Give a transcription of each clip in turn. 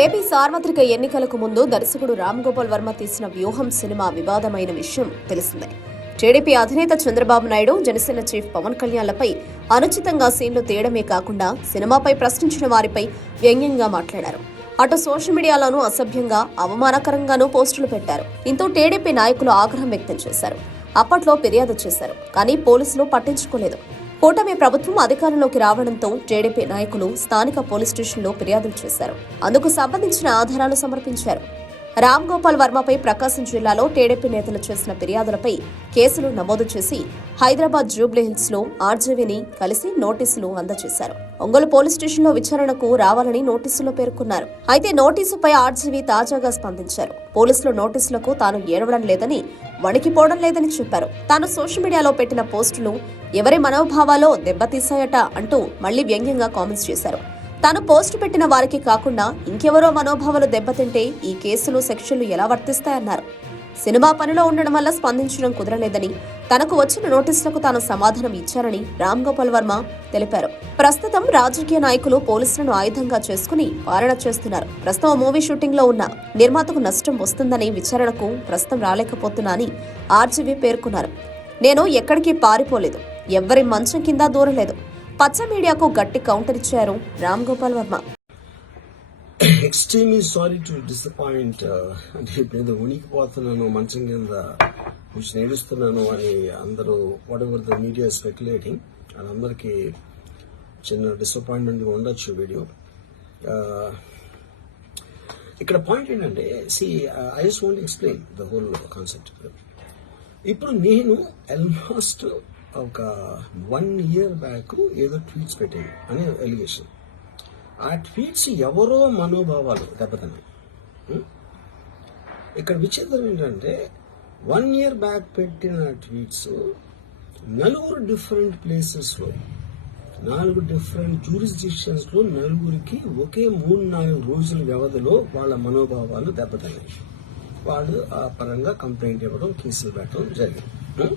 AP సార్వత్రిక ఎన్నికలకు ముందు దర్శకుడు రామ్ గోపాల్ వర్మ తీసిన వ్యూహం సినిమా వివాదమైన విషయం తెలిసిందే. టీడీపీ అధినేత చంద్రబాబు నాయుడు జనసేన చీఫ్ పవన్ కళ్యాణ్లపై అనుచితంగా సీన్లు తీయడమే కాకుండా సినిమాపై ప్రశ్నించిన వారిపై వ్యంగ్యంగా మాట్లాడారు. అటు సోషల్ మీడియాలోనూ అసభ్యంగా అవమానకరంగానూ పోస్టులు పెట్టారు. దీంతో టీడీపీ నాయకులు ఆగ్రహం వ్యక్తం చేశారు. అప్పట్లో ఫిర్యాదు చేశారు. కానీ పోలీసులు పట్టించుకోలేదు. కూటమి ప్రభుత్వం అధికారంలోకి రావడంతో టీడీపీ నాయకులు స్థానిక పోలీస్ స్టేషన్లో ఫిర్యాదులు చేశారు. అందుకు సంబంధించిన ఆధారాలు సమర్పించారు. రామ్ గోపాల్ వర్మపై ప్రకాశం జిల్లాలో టీడీపీ నేతలు చేసిన ఫిర్యాదులపై కేసులు నమోదు చేసి హైదరాబాద్ జూబ్లీహిల్స్లో ఆర్జీవీని కలిసి నోటీసులు అందజేశారు. ఒంగోలు పోలీస్ స్టేషన్లో విచారణకు రావాలని నోటీసులో పేర్కొన్నారు. అయితే నోటీసుపై ఆర్జీవీ తాజాగా స్పందించారు. పోలీసులు నోటీసులకు తాను ఏడవడం లేదని వణికిపోవడం లేదని చెప్పారు. తాను సోషల్ మీడియాలో పెట్టిన పోస్టులు ఎవరి మనోభావాలో దెబ్బతీశాయట అంటూ మళ్ళీ వ్యంగ్యంగా కామెంట్స్ చేశారు. తాను పోస్టు పెట్టిన వారికి కాకుండా ఇంకెవరో మనోభావాలు దెబ్బతింటే ఈ కేసులు సెక్షన్లు ఎలా వర్తిస్తాయన్నారు? సినిమా పనిలో ఉండడం వల్ల స్పందించడం కుదరలేదని తనకు వచ్చిన నోటీసులకు తాను సమాధానం ఇచ్చారని రామ్ గోపాల్ వర్మ తెలిపారు. ప్రస్తుతం రాజకీయ నాయకులు పోలీసులను ఆయుధంగా చేసుకుని పాలన చేస్తున్నారు. ప్రస్తుతం మూవీ షూటింగ్లో ఉన్న నిర్మాతకు నష్టం వస్తుందని విచారణకు ప్రస్తుతం రాలేకపోతున్నా అని ఆర్జీవీ పేర్కొన్నారు. నేను ఎక్కడికి పారిపోలేదు. ఎవ్వరి మంచం కింద దూరలేదు. పచ్చ మీడియాకు గట్టి కౌంటర్ ఇచ్చారు Ram Gopal Varma. Extremely sorry to disappoint అంటే ఇప్పుడు ఏదో ఉనికిపోతున్నాను మంచం కింద కూర్చొని ఏడుస్తున్నాను అని అందరూ whatever the media speculating వాళ్ళందరికీ చిన్న డిసప్పాయింట్మెంట్గా ఉండొచ్చు వీడియో. Uh, ఇక్కడ పాయింట్ ఏంటంటే see I just want explain the whole concept ఇప్పుడు నేను ఆల్మోస్ట్ ఒక వన్ ఇయర్ బ్యాక్ ఏదో ట్వీట్స్ పెట్టాను అనే ఎలిగేషన్ ఆ ట్వీట్స్ ఎవరో మనోభావాలు దెబ్బతిన్నాయి. ఇక్కడ విచిత్రం ఏంటంటే వన్ ఇయర్ బ్యాక్ పెట్టిన ట్వీట్స్ నలుగురు డిఫరెంట్ ప్లేసెస్లో నాలుగు డిఫరెంట్ జూరిస్టిక్షన్స్లో నలుగురికి ఒకే మూడు నాలుగు రోజుల వ్యవధిలో వాళ్ళ మనోభావాలు దెబ్బతిన్నాయి. వాళ్ళు ఆ పరంగా కంప్లైంట్ ఇవ్వడం కేసులు పెట్టడం జరిగింది.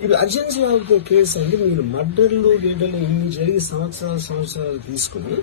మీరు అర్జెన్సీ ఆఫ్ కేసు అంటే మీరు మర్డర్లు గిడ్డలు ఇన్ని జరిగి సంవత్సరాలు సంవత్సరాలు తీసుకుని